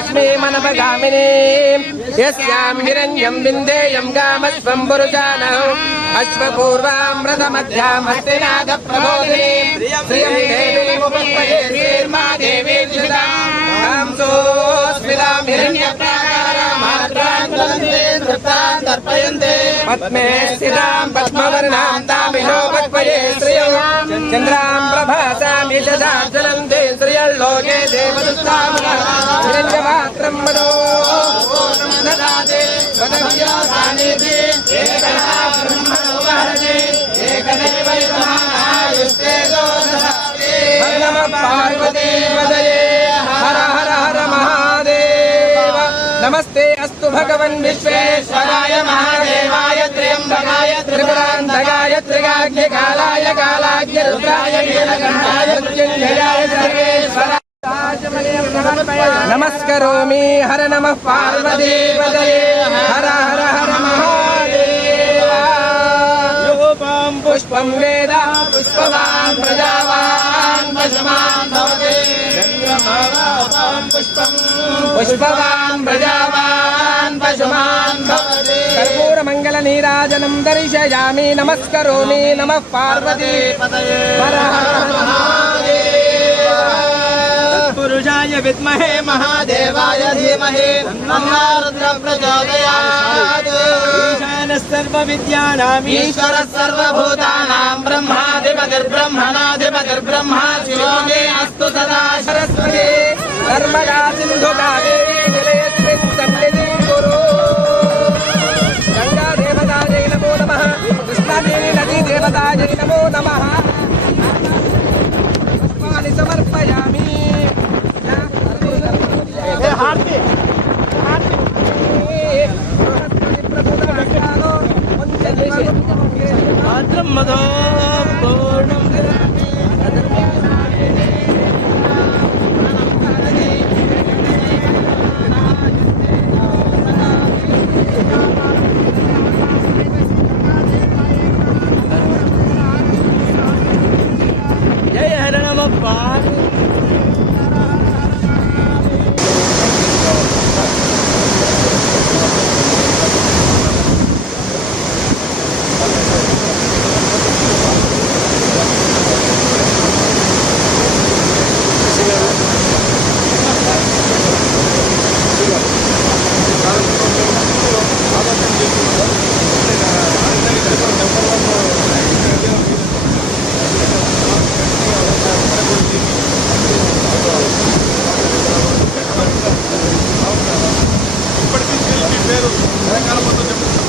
लक्ष्मी मनपगामिनी यस्यां हिरण्यं विन्देयं गामस्वं पुरुषाणः अश्वपूर्वामृतमध्यामस्तिनाद प्रबोधिनी श्रियं देवीमुपस्पये श्रीर्मा देवी जुषदां स्मितां हिरण्यप्राकारामात्रां ज्वलन्ते नृत्तां तर्पयन्ते पद्मे स्थितां पद्मवर्णां तामिनोपस्पये श्रियं चन्द्रां प्रभासां यशसा ज्वलन्ते श्रियल्लोके देवदुस्तामः हिरण्यपात्रं मदो ददाते वदव्यासानेति एकदा ब्रह्मणो वहते एकदैव युष्टे दोषाते हर नमः पार्वती पतये हर हर हर महादेव नमस्ते अस्तु भगवन् विश्वेश्वराय महादेवाय त्र्यम्बकाय त्रिपुरान्तकाय त्रिकाग्निकालाय कालाग्निरुद्राय नीलकण्ठाय मृत्युञ्जयाय सर्वेश्वराय नमस्करोमि हर नमः पार्वती पतये हर हर हर महादेव योपं पुष्पं वेद पुष्पवान् प्रजावान् पशुमान् भवति पुष्पवान् प्रजावान् पशुमान् भवति कर्पूरमङ्गलनीराजनं दर्शयामि नमस्करोमि नमः पार्वती पतये हर हर पुरुषाय विद्महे महादेवाय धीमहि तन्नो रुद्रः प्रचोदयात् ईशानः सर्वविद्यानाम् ईश्वरः सर्वभूतानां ब्रह्माधिपतिर्ब्रह्मणाधिपतिर्ब्रह्मा शिवो मे अस्तु सदा सरस्वती नर्मदा सिन्धु कावेरी जलेऽस्मिन् सन्निधिं कुरु गंगा देवतायै नमो नमः कृष्णादेवी नदी देवतायै नमो नमः पुष्पाणि समर्पयामि जय हर नमः पार्वती ఇప్పటికీ మీ పేరు తెలంగాణ మొత్తం చెప్తున్నారు.